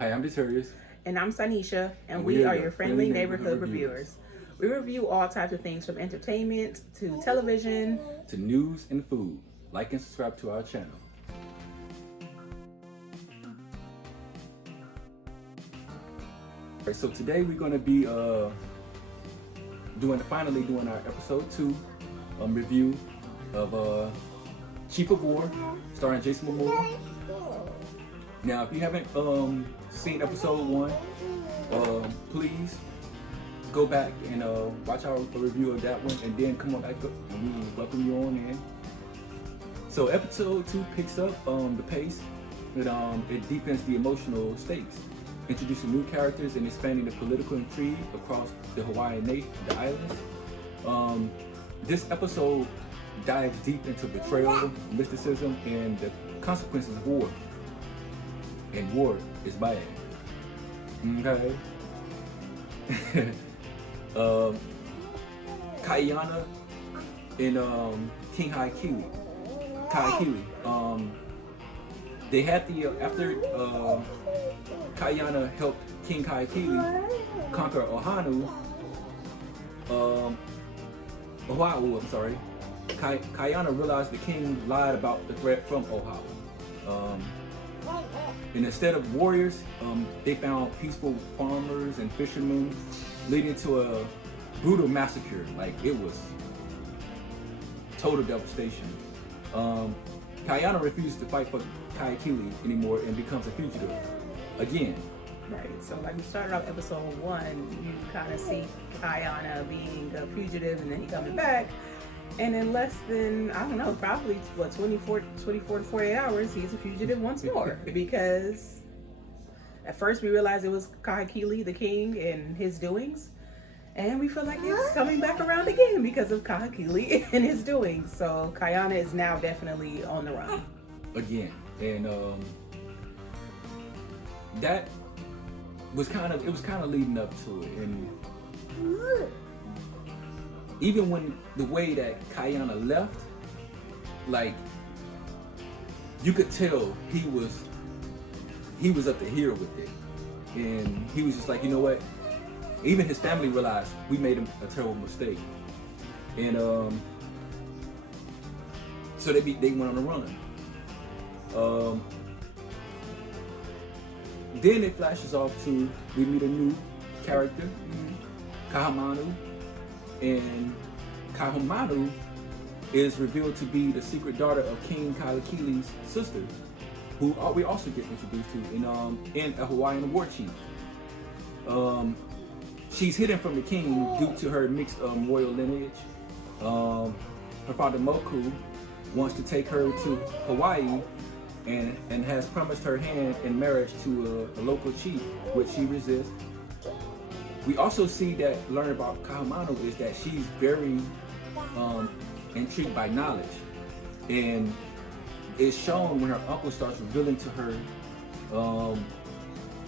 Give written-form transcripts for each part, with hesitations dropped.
Hi, I'm Deterius. And I'm Sanisha, and we are your friendly neighborhood reviewers. We review all types of things from entertainment to television to news and food. Like and subscribe to our channel. Alright, so today we're going to be finally doing our episode 2 review of Chief of War, starring Jason Momoa. Now, if you haven't seen episode 1, please go back and watch our review of that one, and then come on back up and we will welcome you on in. So episode 2 picks up the pace. It deepens the emotional stakes, introducing new characters and expanding the political intrigue across the Hawaiian islands. This episode dives deep into betrayal, mysticism, and the consequences of war. And war is bad. Okay. Kaiana and King Kaikili. They had after Kaiana helped King Kaikili conquer Oahu. I'm sorry. Kaiana realized the king lied about the threat from Oahu. And instead of warriors, they found peaceful farmers and fishermen, leading to a brutal massacre. Like, it was total devastation. Kaiana refuses to fight for Kaikili anymore and becomes a fugitive again. Right, so like we started off episode 1, you kind of see Kaiana being a fugitive and then he coming back. And in less than, I don't know, probably 24 to 48 hours, he's a fugitive once more. Because at first we realized it was Kahekili, the king, and his doings. And we feel like it's coming back around again because of Kahekili and his doings. So Kaiana is now definitely on the run. Again. And that was kind of leading up to it. And even when the way that Kaiana left, like, you could tell he was up to here with it. And he was just like, you know what? Even his family realized we made a terrible mistake. And so they went on the run. Then it flashes off to, we meet a new character, Kahamanu. And Kahumanu is revealed to be the secret daughter of King Kaikili's sister, who we also get introduced to in a Hawaiian war chief. She's hidden from the king due to her mixed royal lineage. Her father Moku wants to take her to Hawaii and has promised her hand in marriage to a local chief, which she resists. We also learn about Kahumanu is that she's very intrigued by knowledge. And it's shown when her uncle starts revealing to her,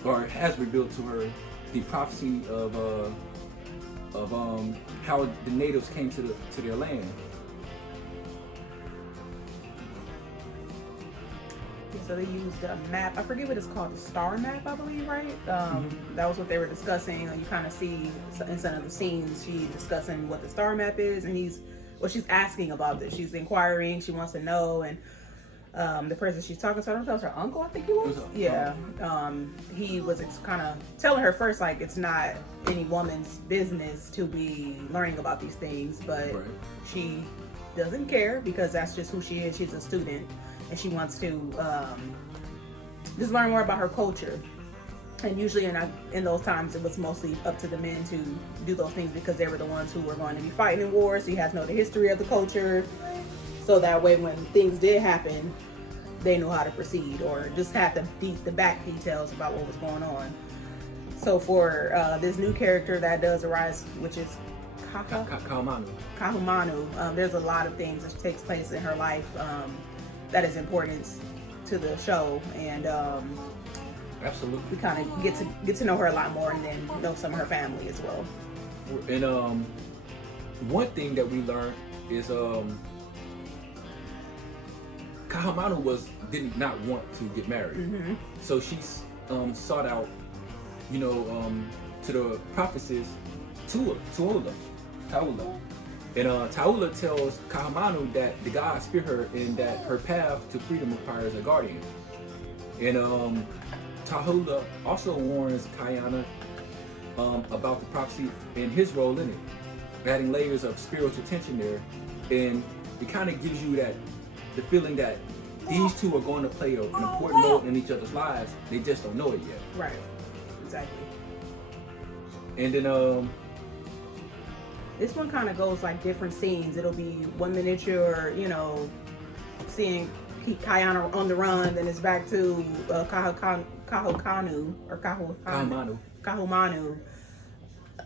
or has revealed to her, the prophecy of how the natives came to their land. So they used a map, I forget what it's called, the star map, I believe, right? That was what they were discussing. You kind of see in some of the scenes, she's discussing what the star map is, and she's asking about this. She's inquiring, she wants to know, and the person she's talking to, I don't know if it was her uncle, I think he was. Yeah. He was kind of telling her first, like, it's not any woman's business to be learning about these things, but right. She doesn't care because that's just who she is. She's a student. And she wants to just learn more about her culture. And usually in those times, it was mostly up to the men to do those things because they were the ones who were going to be fighting in war. So he has to know the history of the culture. So that way, when things did happen, they knew how to proceed, or just have the back details about what was going on. So for this new character that does arise, which is Kahumanu, there's a lot of things that takes place in her life that is important to the show, and absolutely, we kind of get to know her a lot more, and then know some of her family as well. And one thing that we learned is Kahumanu did not want to get married. So sought out, to the prophetess Taula. And Taula tells Kahamanu that the gods fear her and that her path to freedom requires a guardian. And Taula also warns Kayana about the prophecy and his role in it, adding layers of spiritual tension there. And it kind of gives you the feeling that these two are going to play an important role in each other's lives. They just don't know it yet. Right. Exactly. And then this one kind of goes like different scenes. It'll be 1 minute you're, seeing Kayana on the run, then it's back to Kahumanu.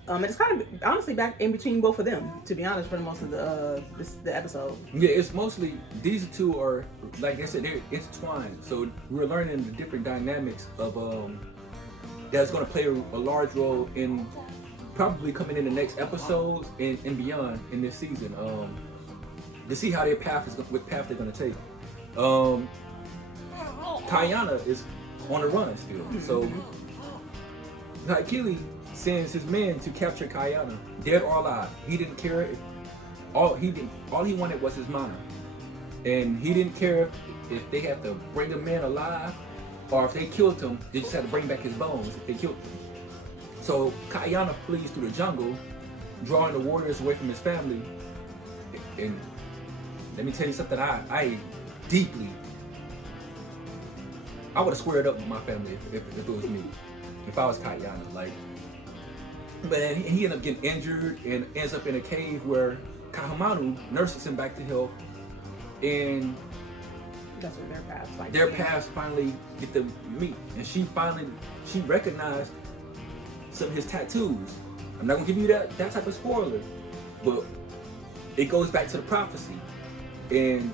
And it's kind of honestly back in between both of them, to be honest, for most of the episode. Yeah, it's mostly these two are, like I said, they're intertwined. So we're learning the different dynamics of that's going to play a large role in probably coming in the next episodes and beyond in this season. To see how their what path they're going to take. Kayana is on the run still, so Kaikili sends his men to capture Kayana, dead or alive. He didn't care. All he wanted was his mana, and he didn't care if they had to bring the man alive or if they killed him. They just had to bring back his bones if they killed him. So Kayana flees through the jungle, drawing the warriors away from his family. And let me tell you something. I would have squared up with my family if it was me. If I was Kayana, but then he ended up getting injured and ends up in a cave where Kahumanu nurses him back to health, and that's where their paths finally get to meet. And she recognized some of his tattoos. I'm not gonna give you that type of spoiler, but it goes back to the prophecy, and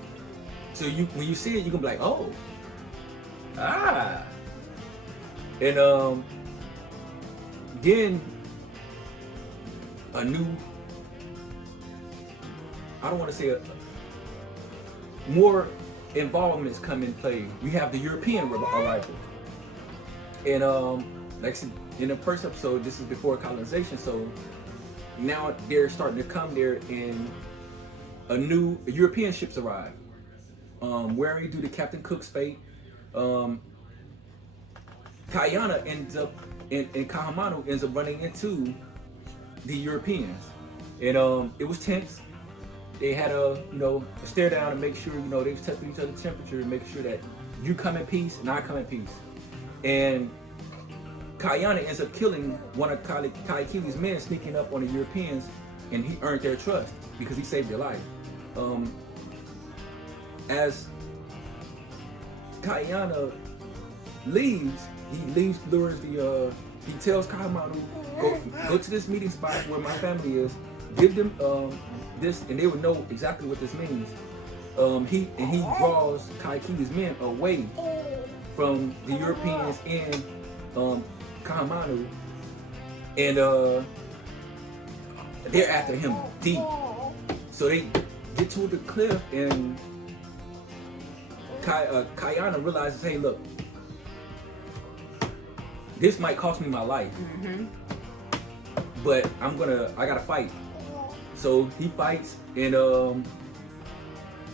so when you see it, you're gonna be like, oh, and then a new, I don't want to say more involvements come in play. We have the European arrival, and like in the first episode, this is before colonization, so now they're starting to come there, and European ships arrive, wearing due to Captain Cook's fate. Kayana ends up and Kahumanu ends up running into the Europeans, and it was tense. They had a stare down and make sure they was testing each other's temperature and making sure that you come in peace and I come in peace. And Kayana ends up killing one of Kaikili's men, sneaking up on the Europeans, and he earned their trust because he saved their life. As Kayana leaves, he tells Kahumanu, go to this meeting spot where my family is, give them this, and they would know exactly what this means. He draws Kaikili's men away from the Europeans and Kahumanu, and they're after him deep. So they get to the cliff, and Kayana realizes, hey, look, this might cost me my life, but I gotta fight. So he fights, and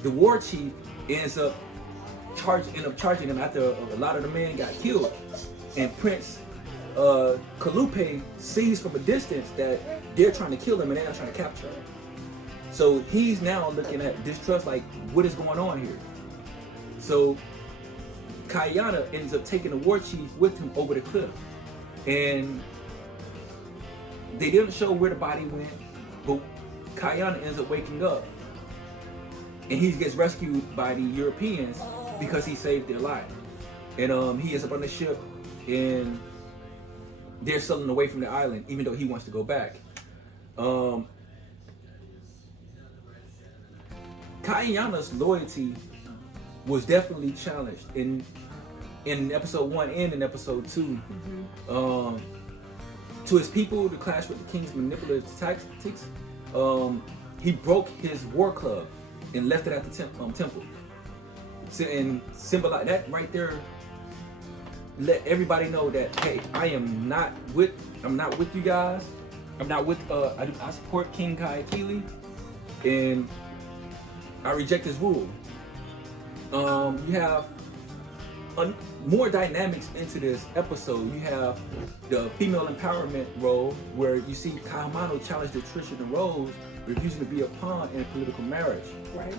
the war chief ends up charging him after a lot of the men got killed, and Prince Kalupe sees from a distance that they're trying to kill him and they're not trying to capture him. So he's now looking at distrust, like, what is going on here? So Kayana ends up taking the war chief with him over the cliff, and they didn't show where the body went, but Kayana ends up waking up, and he gets rescued by the Europeans because he saved their life. And he ends up on the ship, and they're sailing away from the island, even though he wants to go back. Kayana's loyalty was definitely challenged in episode 1 and in episode 2. To his people, to clash with the king's manipulative tactics, he broke his war club and left it at the temple. So, and symbolize that right there let everybody know that, hey, I'm not with you guys. I'm not with I support King Kaikili, and I reject his rule. You have more dynamics into this episode. You have the female empowerment role, where you see Kahumanu challenge the traditional roles, refusing to be a pawn in a political marriage. Right.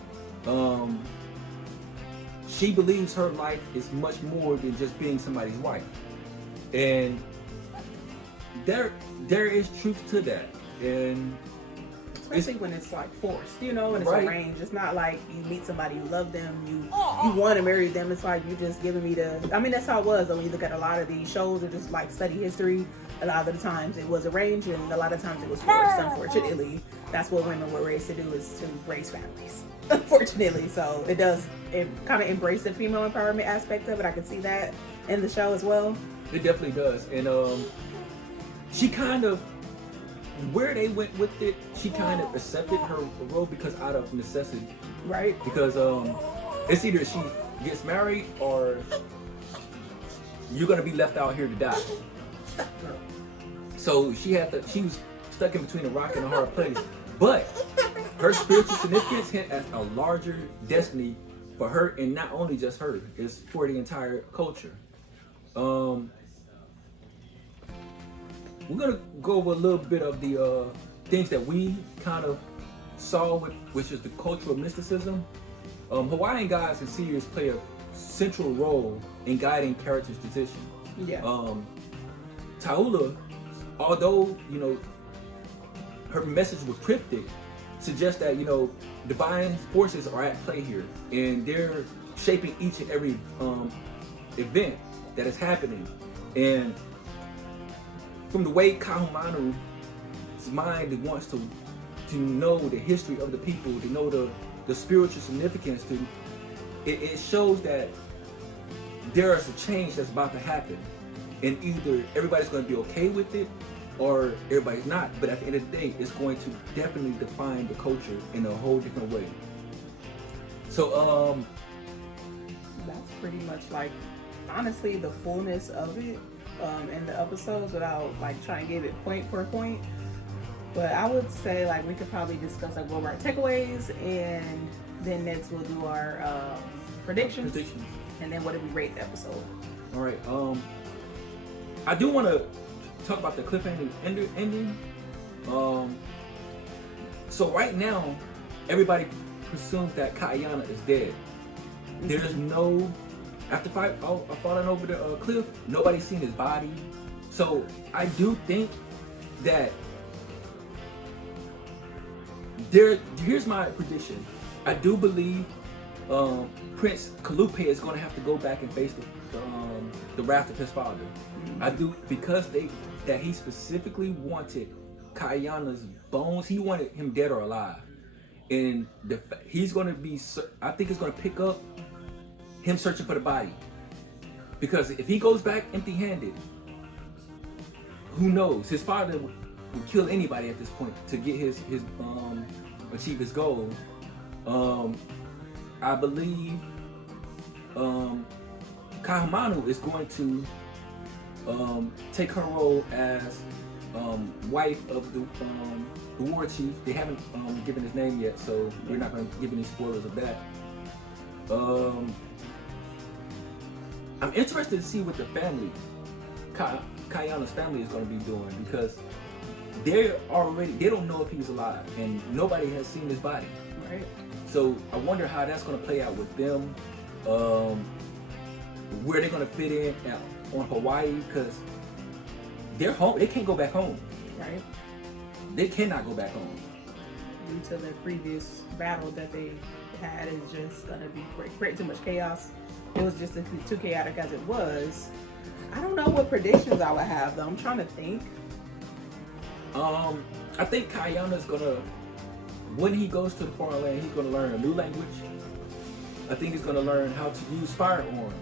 She believes her life is much more than just being somebody's wife, and there is truth to that, and especially when it's like forced, you know, and it's right. arranged. It's not like you meet somebody, you love them, you want to marry them. It's like you just giving me I mean, that's how it was. Though, when you look at a lot of these shows or just like study history, a lot of the times it was arranged, and a lot of times it was forced. Unfortunately, that's what women were raised to do, is to raise families. Unfortunately, so it kind of embrace the female empowerment aspect of it. I can see that in the show as well. It definitely does, and she kind of, where they went with it, she kind of accepted her role because out of necessity. Right. Because it's either she gets married or you're gonna be left out here to die. So she was stuck in between a rock and a hard place. But her spiritual significance hit as a larger destiny for her, and not only just her, it's for the entire culture. We're gonna go over a little bit of the things that we kind of saw, which is the cultural mysticism. Hawaiian gods and seers play a central role in guiding characters' decisions. Yeah. Taula, although her message was cryptic, suggests that divine forces are at play here, and they're shaping each and every event that is happening. And from the way Kahumanu's mind wants to know the history of the people, to know the spiritual significance, it shows that there is a change that's about to happen, and either everybody's going to be okay with it or everybody's not. But at the end of the day, it's going to definitely define the culture in a whole different way. So that's pretty much like, honestly, the fullness of it in the episodes, without like trying to give it point per point. But I would say like we could probably discuss like what were our takeaways, and then next we'll do our predictions, and then what did we rate the episode. All right. I do want to talk about the cliffhanger ending. So right now, everybody presumes that Kayana is dead. There's no, after falling over the cliff, nobody's seen his body. So I do think that here's my prediction. I do believe Prince Kalupe is going to have to go back and face the wrath of his father. I do, because that he specifically wanted Kayana's bones. He wanted him dead or alive, and he's going to be. I think it's going to pick up him searching for the body, because if he goes back empty-handed, who knows? His father would kill anybody at this point to get his achieve his goal. I believe Kahumanu is going to take her role as wife of the war chief. They haven't given his name yet, so we're not going to give any spoilers of that. I'm interested to see what the family, Kayana's family, is going to be doing, because they don't know if he's alive, and nobody has seen his body. Right. So I wonder how that's going to play out with them, where they're going to fit in on Hawaii, because they're home. They can't go back home. Right. They cannot go back home. Due to the previous battle that they had, is just going to be create too much chaos. It was just too chaotic as it was. I don't know what predictions I would have, though. I'm trying to think. I think Kayana's gonna, when he goes to the foreign land, he's gonna learn a new language. I think he's gonna learn how to use firearms.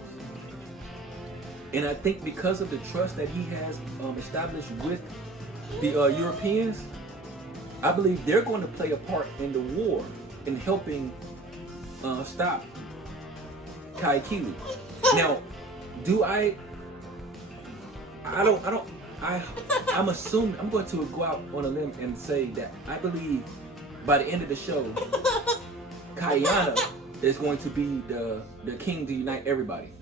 And I think because of the trust that he has established with the Europeans, I believe they're going to play a part in the war in helping stop Kaikili. Now, do I I'm assuming, I'm going to go out on a limb and say that I believe by the end of the show, Kayana is going to be the king to unite everybody.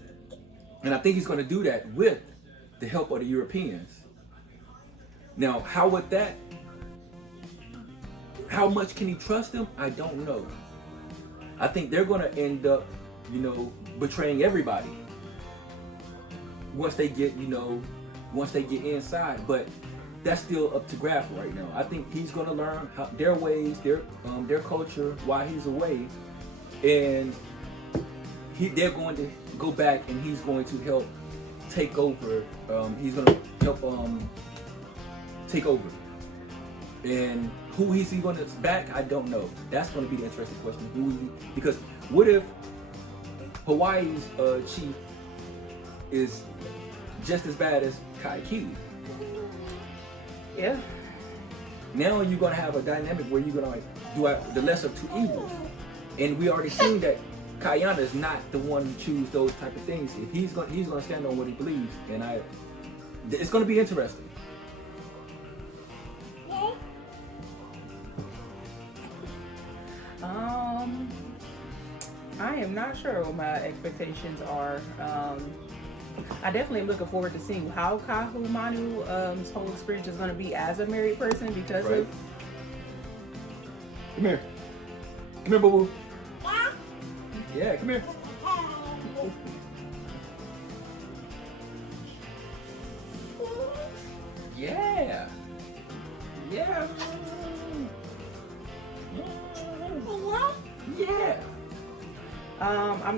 And I think he's going to do that with the help of the Europeans. Now, how much can he trust them? I don't know. I think they're going to end up, betraying everybody once they get inside. But that's still up to Graf right now. I think he's going to learn their ways, their culture while he's away, and they're going to go back and he's going to help take over. He's going to help take over. And who is he going to back? I don't know. That's going to be the interesting question. Because what if Hawaii's chief is just as bad as Kaikili? Yeah. Now you're going to have a dynamic where you're going to do the lesser of two evils. And we already seen that Kayana is not the one to choose those type of things. If he's going to stand on what he believes, and it's going to be interesting. I am not sure what my expectations are. I definitely am looking forward to seeing how Kahumanu's whole experience is going to be as a married person because of. Come here. Come here, boo boo. Yeah, come here. Yeah. Yeah. Yeah.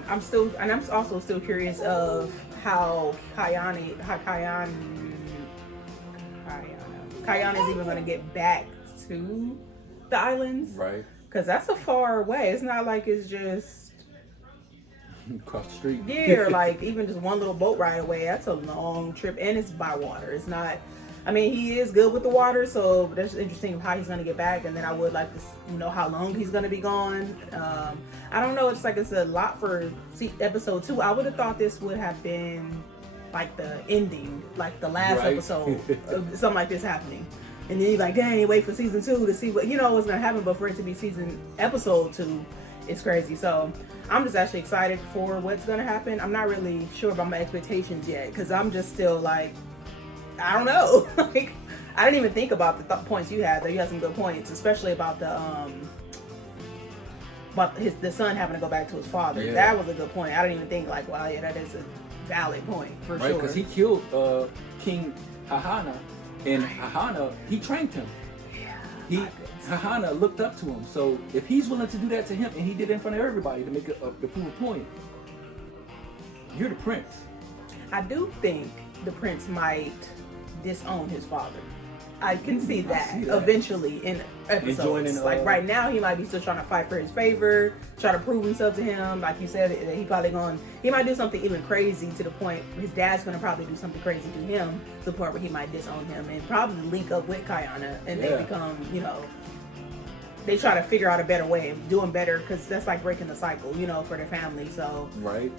I'm still, and I'm also still curious of how Kayana is even going to get back to the islands, right? Because that's a far way. It's not like it's just across the street. Yeah, or like even just one little boat ride away. That's a long trip, and it's by water. It's not. I mean, he is good with the water, so that's interesting how he's going to get back. And then I would like to know how long he's going to be gone. I don't know. It's like it's a lot for episode 2. I would have thought this would have been like the ending, like the last episode, something like this happening. And then you're like, dang, wait for season 2 to see what's going to happen. But for it to be episode 2, it's crazy. So I'm just actually excited for what's going to happen. I'm not really sure about my expectations yet because I'm just still like, I don't know. Like, I didn't even think about the points you had. Though you had some good points, especially about the son having to go back to his father. Yeah. That was a good point. I didn't even think like, wow, yeah, that is a valid point for sure. Right, because he killed King Hahana, and Hahana, he trained him. Yeah. Hahana looked up to him. So if he's willing to do that to him, and he did it in front of everybody to make the proof a point, you're the prince. I do think the prince might disown his father. I can see that eventually in episodes. Like right now, he might be still trying to fight for his favor, try to prove himself to him. Like you said, he might do something even crazy to the point where his dad's going to probably do something crazy to him to the point where he might disown him and probably link up with Kayana and they become, they try to figure out a better way of doing better because that's like breaking the cycle, for their family. So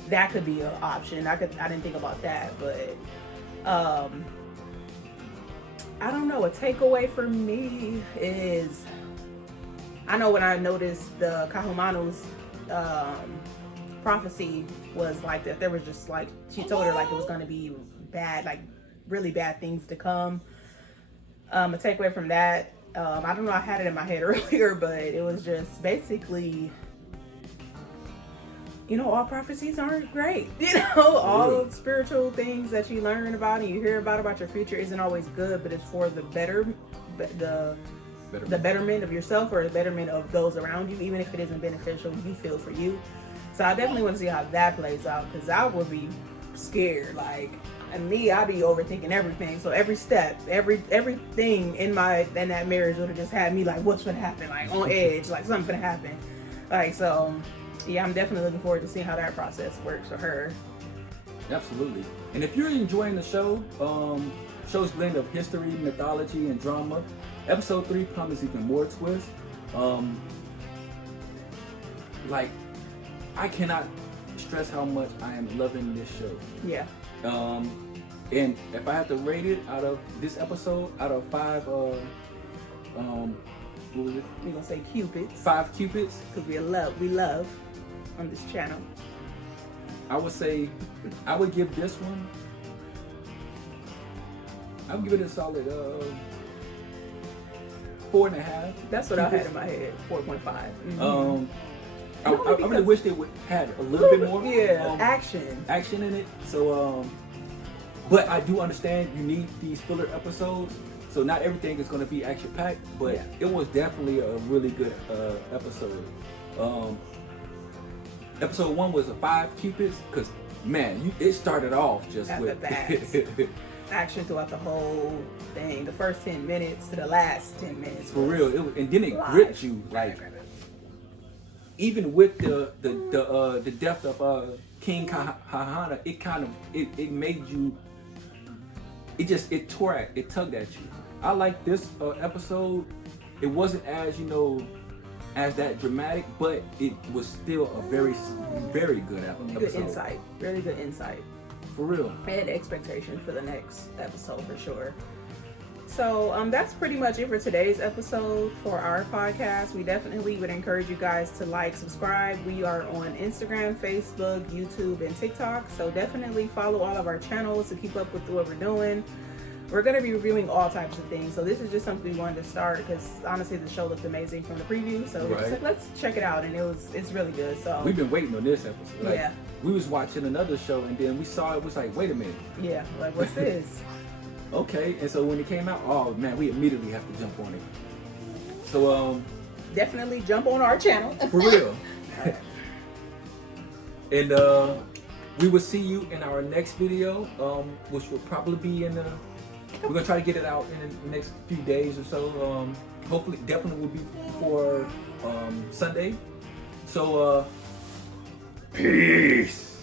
that could be an option. I didn't think about that, but I don't know. A takeaway for me is, I know when I noticed the Kahumanu's prophecy was like that there was just like, she told her like it was going to be bad, like really bad things to come. A takeaway from that, I don't know, I had it in my head earlier, but it was just basically, all prophecies aren't great. All spiritual things that you learn about and you hear about your future isn't always good, but it's for the betterment of yourself or the betterment of those around you, even if it isn't beneficial, you feel for you. So I definitely want to see how that plays out because I would be scared. Like, and me, I'd be overthinking everything. So every step, everything in that marriage would have just had me like, what's gonna happen? Like on edge, like something's gonna happen. Like, so yeah, I'm definitely looking forward to seeing how that process works for her. Absolutely. And if you're enjoying the show, show's blend of history, mythology, and drama, episode 3 promises even more twists. Like, I cannot stress how much I am loving this show. Yeah. And if I have to rate it out of this episode, out of 5, what was it? We're gonna say Cupids. 5 Cupids. Because we love on this channel. I would say, I would give this one, I would give it a solid 4.5. That's what I had in my head, 4.5. Mm-hmm. I really wish they would had a little bit more action in it. So, but I do understand you need these filler episodes. So not everything is going to be action packed, but it was definitely a really good episode. Episode 1 was a 5 Cupids because man, it started off just with that. Action throughout the whole thing, the first 10 minutes to the last 10 minutes. For real, and then it gripped you like. Even with the death of King Kahana, it made you. It tugged at you. I like this episode. It wasn't as as that dramatic, but it was still a very good episode. Good insight, really good insight. For real. And expectation for the next episode for sure. So that's pretty much it for today's episode for our podcast. We definitely would encourage you guys to like, subscribe. We are on Instagram, Facebook, YouTube, and TikTok. So definitely follow all of our channels to keep up with what we're doing. We're going to be reviewing all types of things. So this is just something we wanted to start because honestly the show looked amazing from the preview. So we're just like, let's check it out, and it's really good. So we've been waiting on this episode. We was watching another show and then we saw it was like, wait a minute. Yeah, like what's this? Okay, and so when it came out, oh man, we immediately have to jump on it. So definitely jump on our channel. For real. And we will see you in our next video, which will probably be we're gonna try to get it out in the next few days or so. Hopefully, definitely will be before Sunday. So peace.